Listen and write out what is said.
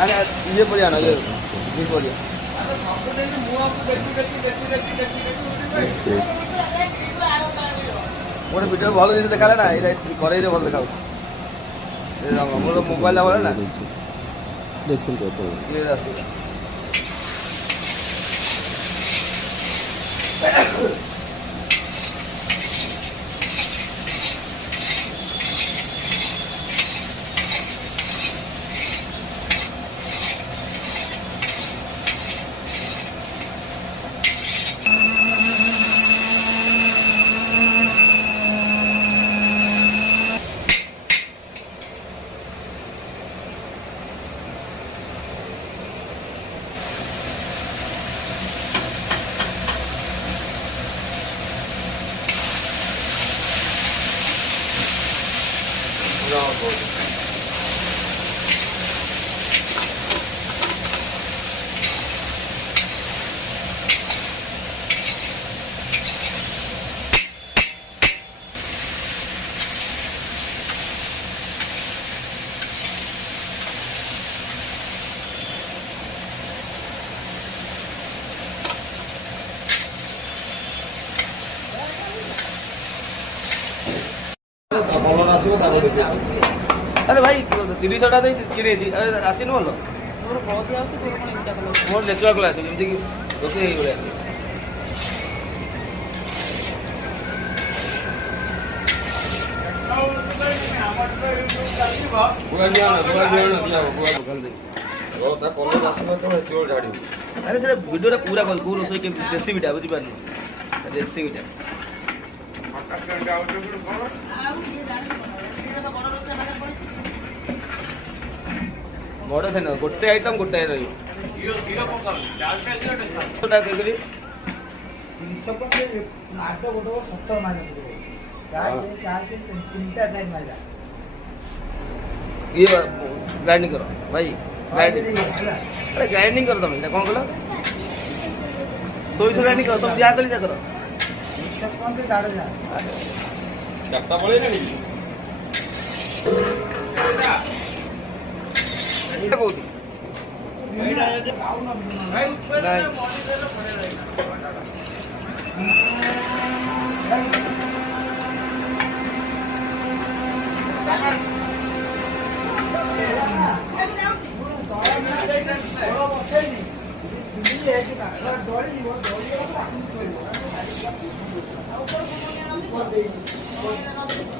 ये पड़िया ना ये पड़िया मोर वीडियो भल जिन देखा ना ये कड़े भल देखा मोर मोबाइल भले ना দেখুন কত क्लियर आस अरे भाई 30 टा किने आसीन बोल मोर देखा क्लास जमी कि रोसे भाई अरे से वीडियो पूरा कौ रोसे रेसिपीटा बुझिपारे रेसिपीटा बड़ से ना गोटे आइटम गोटे रही ये ग्राइंडिंग करो भाई ग्राइंडिंग अरे ग्राइंडिंग करो तुम कौन कल सोई ग्राइंडिंग करो तुम क्या कली करो